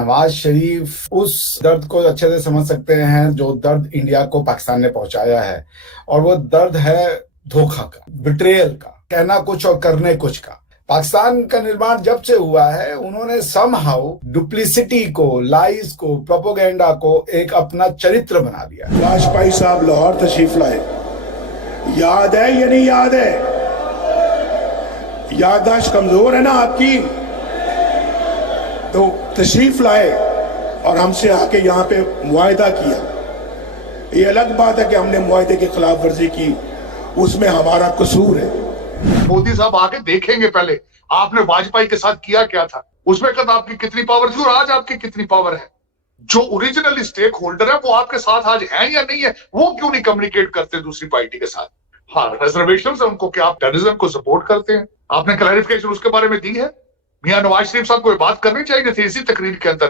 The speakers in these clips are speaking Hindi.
नवाज शरीफ उस दर्द को अच्छे से समझ सकते हैं जो दर्द इंडिया को पाकिस्तान ने पहुंचाया है, और वो दर्द है धोखा का, बिट्रेयल का, कहना कुछ और करने कुछ का। पाकिस्तान का निर्माण जब से हुआ है, उन्होंने समहाउ डुप्लिसिटी को, लाइज को, प्रोपोगेंडा को एक अपना चरित्र बना दिया। वाजपेयी साहब लाहौर तशरीफ लाए, याद है या नहीं याद है? याददाश्त कमजोर है ना आपकी? तो तशरीफ लाए और हमसे आके यहाँ पे मुआहदा किया। ये अलग बात है कि हमने मुआहदे की खिलाफ वर्जी की, उसमें हमारा कसूर है। मोदी साहब आके देखेंगे पहले आपने वाजपेयी के साथ किया क्या था, उसमें कब आपकी कितनी पावर थी और आज आपकी कितनी पावर है। जो ओरिजिनल स्टेक होल्डर है वो आपके साथ आज है या नहीं है, वो क्यों नहीं कम्युनिकेट करते दूसरी पार्टी के साथ। हाँ, रिजर्वेशन है उनको, क्या आप टेररिज्म को सपोर्ट करते हैं? आपने क्लैरिफिकेशन उसके बारे में दी है? मियां नवाज शरीफ साहब को बात करनी चाहिए थी इसी तकरीर के अंदर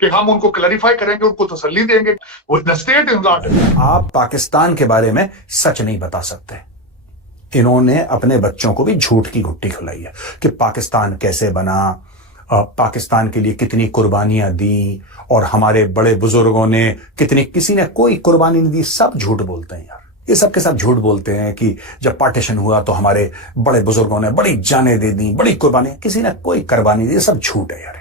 कि हम उनको क्लैरिफाई करेंगे, उनको तसल्ली देंगे। वो द स्टेट इज नॉट। आप पाकिस्तान के बारे में सच नहीं बता सकते। इन्होंने अपने बच्चों को भी झूठ की घुट्टी खिलाई है कि पाकिस्तान कैसे बना, पाकिस्तान के लिए कितनी कुर्बानियां दी और हमारे बड़े बुजुर्गों ने कितनी, किसी ने कोई कुर्बानी नहीं दी। सब झूठ बोलते हैं यार, ये सब के सब झूठ बोलते हैं कि जब पार्टीशन हुआ तो हमारे बड़े बुजुर्गों ने बड़ी जानें दे दी, बड़ी कुर्बानी, किसी ने कोई कुर्बानी दी। ये सब झूठ है यार,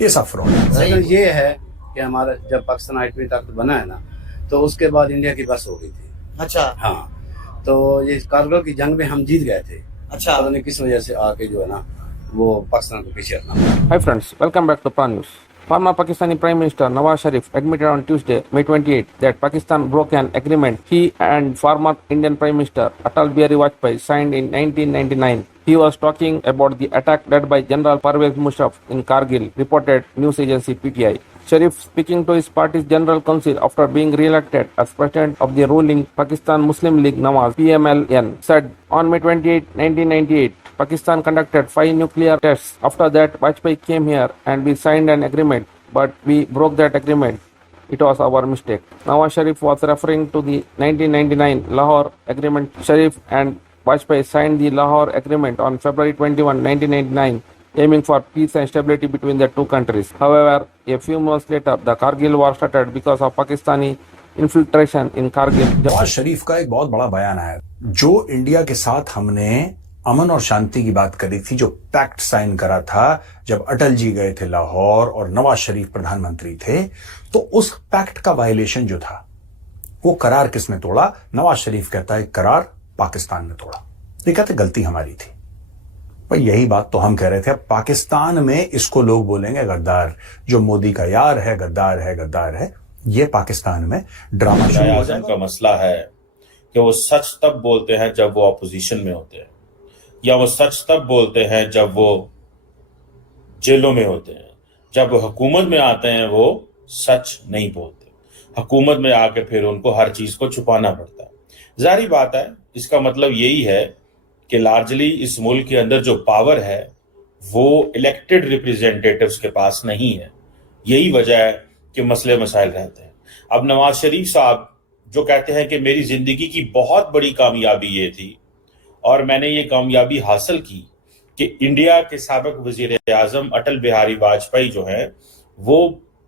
ये सब फ्रॉड है। ये है कि हमारा जब पाकिस्तान आठवीं ताकत बना है ना, तो उसके बाद इंडिया की बस हो गई थी। अच्छा। हाँ, तो ये कारगिल की जंग में हम जीत गए थे। अच्छा। पता नहीं किस वजह से आके जो है ना वो पाकिस्तान को पीछे हटना। Hi friends, welcome back to Prawn News. Former Pakistani Prime Minister Nawaz Sharif admitted on Tuesday, May 28, that Pakistan broke an agreement he and former Indian Prime Minister Atal Bihari Vajpayee signed in 1999. He was talking about the attack led by General Parvez Musharraf in Kargil, reported news agency PTI. Sharif, speaking to his party's General Council after being re-elected as president of the ruling Pakistan Muslim League Nawaz (PMLN), said on May 28, 1998, Pakistan conducted 5 nuclear tests. After that, Vajpayee came here and we signed an agreement, but we broke that agreement. It was our mistake. Nawaz Sharif was referring to the 1999 Lahore Agreement. Sharif and Vajpayee signed the Lahore Agreement on February 21, 1999, aiming for peace and stability between the two countries. However, a few months later, the Kargil war started because of Pakistani infiltration in Kargil. Nawaz Sharif का एक बहुत बड़ा बयान आया, जो इंडिया के साथ हमने अमन और शांति की बात करी थी, जो पैक्ट साइन करा था जब अटल जी गए थे लाहौर और नवाज शरीफ प्रधानमंत्री थे, तो उस पैक्ट का वायलेशन जो था, वो करार किसने तोड़ा? नवाज शरीफ कहता है करार पाकिस्तान ने तोड़ा। ये कहते गलती हमारी थी। भाई यही बात तो हम कह रहे थे। पाकिस्तान में इसको लोग बोलेंगे गद्दार, जो मोदी का यार है, गद्दार है, गद्दार है। ये पाकिस्तान में ड्रामा शुरू हो जाएगा। का मसला है कि वो सच तब बोलते हैं जब वो अपोजिशन में होते हैं, या वो सच तब बोलते हैं जब वो जेलों में होते हैं। जब वो हुकूमत में आते हैं वो सच नहीं बोलते। हुकूमत में आके फिर उनको हर चीज को छुपाना पड़ता है। जाहिर बात है, इसका मतलब यही है कि लार्जली इस मुल्क के अंदर जो पावर है वो इलेक्टेड रिप्रेजेंटेटिव्स के पास नहीं है। यही वजह है कि मसले मसाइल रहते हैं। अब नवाज शरीफ साहब जो कहते हैं कि मेरी जिंदगी की बहुत बड़ी कामयाबी ये थी और मैंने ये कामयाबी हासिल की कि इंडिया के साबिक वजीर आजम अटल बिहारी वाजपेयी जो है वो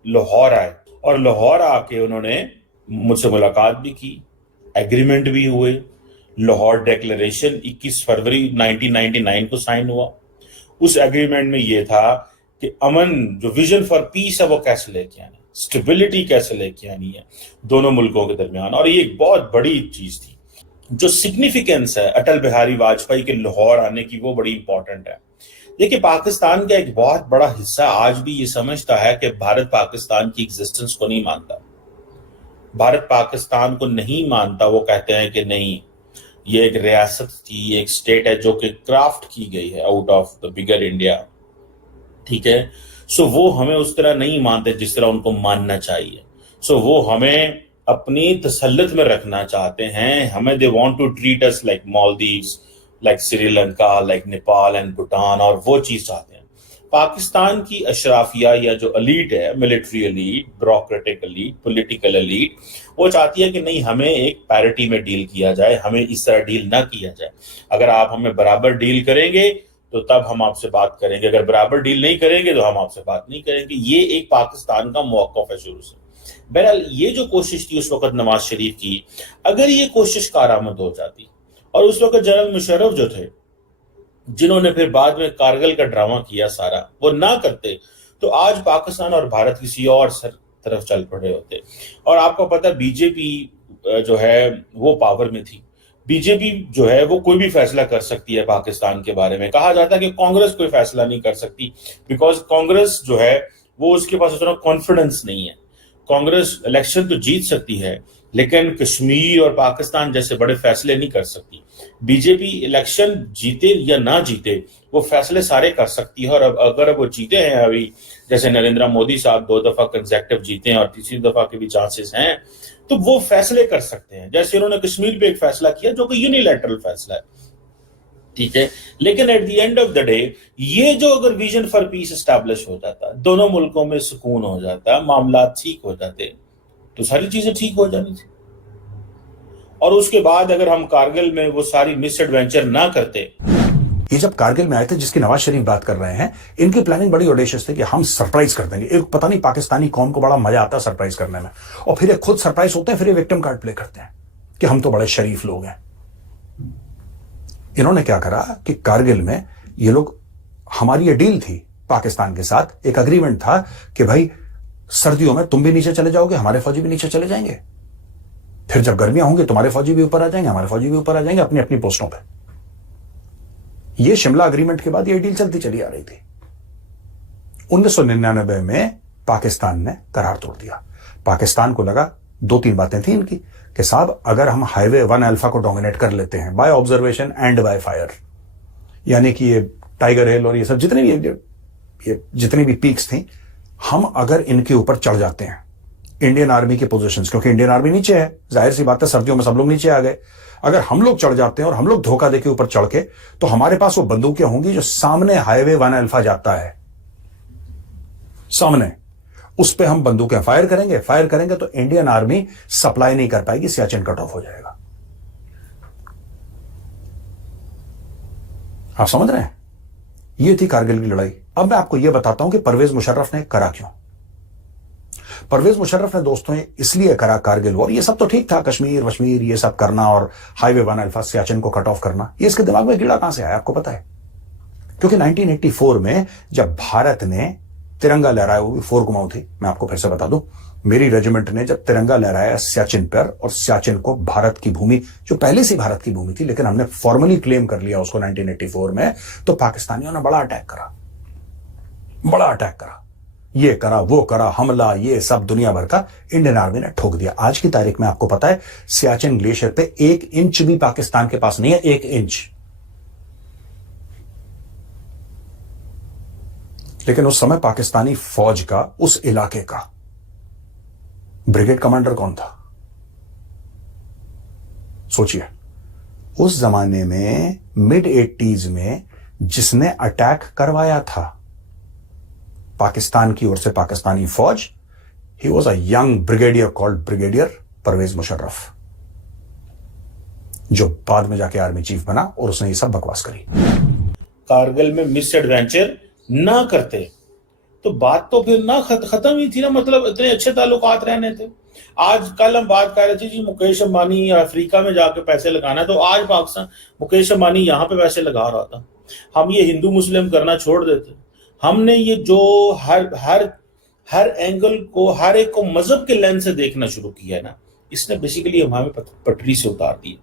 लाहौर आए और लाहौर आके उन्होंने मुझसे मुलाकात भी की, एग्रीमेंट भी हुए। लाहौर डिक्लेरेशन 21 फरवरी 1999 को साइन हुआ। उस एग्रीमेंट में ये था कि अमन, जो विजन फॉर पीस है, वो कैसे लेके आना, स्टेबिलिटी कैसे लेके आनी है दोनों मुल्कों के दरमियान। और ये एक बहुत बड़ी चीज थी। जो सिग्निफिकेंस है अटल बिहारी वाजपेयी के लाहौर आने की, वो बड़ी इंपॉर्टेंट है। देखिए, पाकिस्तान का एक बहुत बड़ा हिस्सा आज भी ये समझता है कि भारत पाकिस्तान की एग्जिस्टेंस को नहीं मानता, भारत पाकिस्तान को नहीं मानता। वो कहते हैं कि नहीं, ये एक रियासत थी, एक स्टेट है जो कि क्राफ्ट की गई है out of the bigger India, ठीक है। सो वो हमें उस तरह नहीं मानते जिस तरह उनको मानना चाहिए। सो वो हमें अपनी तसल्लुत में रखना चाहते हैं। हमें they want to treat us like Maldives, like Sri Lanka, like Nepal and Bhutan, और वो चीज चाहते हैं। पाकिस्तान की अशराफिया या जो एलीट है, military elite, bureaucratic elite, political elite, वो चाहती है कि नहीं, हमें एक पैरिटी में डील किया जाए, हमें इस तरह डील ना किया जाए। अगर आप हमें बराबर डील करेंगे तो तब हम आपसे बात करेंगे, अगर बराबर डील नहीं करेंगे तो हम आपसे बात नहीं करेंगे। ये एक पाकिस्तान का मौक़िफ़ है शुरू से। बहरहाल ये जो कोशिश थी उस वक्त नवाज शरीफ की, अगर ये कोशिश कारआमद हो जाती और उस वक्त जनरल मुशर्रफ जो थे, जिन्होंने फिर बाद में कारगिल का ड्रामा किया सारा, वो ना करते तो आज पाकिस्तान और भारत किसी और तरफ चल पड़े होते। और आपको पता है बीजेपी जो है वो पावर में थी। बीजेपी जो है वो कोई भी फैसला कर सकती है पाकिस्तान के बारे में। कहा जाता है कि कांग्रेस कोई फैसला नहीं कर सकती, बिकॉज कांग्रेस जो है वो उसके पास उतना कॉन्फिडेंस नहीं है। कांग्रेस इलेक्शन तो जीत सकती है लेकिन कश्मीर और पाकिस्तान जैसे बड़े फैसले नहीं कर सकती। बीजेपी इलेक्शन जीते या ना जीते वो फैसले सारे कर सकती है। और अगर वो जीते हैं अभी, जैसे नरेंद्र मोदी साहब 2 दफा कंसेक्टिव जीते हैं और तीसरी दफा के भी चांसेस हैं, तो वो फैसले कर सकते हैं। जैसे उन्होंने कश्मीर पे एक फैसला किया जो कि यूनिलैटरल फैसला है, ठीक है। लेकिन at the end of the day ये जो अगर विजन फॉर पीस एस्टैब्लिश हो जाता, दोनों मुल्कों में सुकून हो जाता, मामला ठीक हो जाते, तो सारी चीजें ठीक हो जानी थी। और उसके बाद अगर हम कारगिल में वो सारी मिस एडवेंचर ना करते। ये जब कारगिल में आए थे, जिसकी नवाज शरीफ बात कर रहे हैं, इनकी प्लानिंग बड़ी ऑडेशियस थी कि हम सरप्राइज कर देंगे। एक पता नहीं पाकिस्तानी कौम को बड़ा मजा आता है सरप्राइज करने में, और फिर ये खुद सरप्राइज होते हैं, फिर ये विक्टिम कार्ड प्ले करते हैं कि हम तो बड़े शरीफ लोग हैं। इन्होंने क्या करा कि कारगिल में ये लोग, हमारी ये डील थी पाकिस्तान के साथ, एक अग्रीमेंट था कि भाई सर्दियों में तुम भी नीचे चले जाओगे, हमारे फौजी भी नीचे चले जाएंगे, फिर जब गर्मियां होंगी तुम्हारे फौजी भी ऊपर आ जाएंगे, हमारे फौजी भी ऊपर आ जाएंगे अपनी अपनी पोस्टों पे। ये शिमला अग्रीमेंट के बाद ये डील चलती चली आ रही थी। 1999 में पाकिस्तान ने करार तोड़ दिया। पाकिस्तान को लगा 2-3 बातें थी इनकी कि साहब अगर हम हाईवे 1 अल्फा को डोमिनेट कर लेते हैं by observation and by fire, यानी कि ये टाइगर हिल और ये सब जितनी भी पीक्स थी, हम अगर इनके ऊपर चढ़ जाते हैं, इंडियन आर्मी की पोजीशंस, क्योंकि इंडियन आर्मी नीचे है, जाहिर सी बात है सर्दियों में सब लोग नीचे आ गए, अगर हम लोग चढ़ जाते हैं और हम लोग धोखा देके ऊपर चढ़ के, तो हमारे पास वो बंदूकें होंगी जो सामने हाईवे 1 अल्फा जाता है, सामने उस पे हम बंदूकें फायर करेंगे तो इंडियन आर्मी सप्लाई नहीं कर पाएगी, सियाचिन कट ऑफ हो जाएगा। आप समझ रहे हैं? ये थी कारगिल की लड़ाई। अब मैं आपको यह बताता हूं कि परवेज मुशर्रफ ने करा क्यों। परवेज मुशर्रफ ने दोस्तों इसलिए करा कारगिल वॉर, ये सब तो ठीक था, कश्मीर वश्मीर ये सब करना और हाईवे 1 अल्फा सियाचिन को कट ऑफ करना, ये इसके दिमाग में कीड़ा कहां से आया आपको पता है? क्योंकि 1984 में जब भारत ने तिरंगा लहराया, वो भी 4 कुमाऊं थी, मैं आपको फिर से बता दूं, मेरी रेजिमेंट ने जब तिरंगा लहराया सियाचिन पर, और सियाचिन को भारत की भूमि, जो पहले से भारत की भूमि थी लेकिन हमने फॉर्मली क्लेम कर लिया उसको 1984 में, तो पाकिस्तानियों ने बड़ा अटैक करा, ये करा वो करा, हमला ये सब दुनिया भर का इंडियन आर्मी ने ठोक दिया। आज की तारीख में आपको पता है सियाचिन ग्लेशियर पे 1 इंच भी पाकिस्तान के पास नहीं है, 1 इंच। लेकिन उस समय पाकिस्तानी फौज का, उस इलाके का ब्रिगेड कमांडर कौन था? सोचिए, उस जमाने में मिड 80s में जिसने अटैक करवाया था पाकिस्तान की ओर से पाकिस्तानी फौज, he was a young brigadier called brigadier Pervez Musharraf, जो बाद में जाके आर्मी चीफ बना और उसने ये सब बकवास करी। कारगिल में मिस एडवेंचर ना करते तो बात तो फिर ना खत्म ही थी ना, मतलब इतने अच्छे ताल्लुकात रहने थे। आज कल हम बात कर रहे थे जी मुकेश अंबानी अफ्रीका में जाके पैसे लगाना है, तो आज पाकिस्तान मुकेश अंबानी यहां पे पैसे लगा रहा था। हम ये हिंदू मुस्लिम करना छोड़ देते। हमने ये जो हर एंगल को, हर एक को मजहब के लेंस से देखना शुरू किया है ना, इसने बेसिकली हमें पटरी से उतार दिया।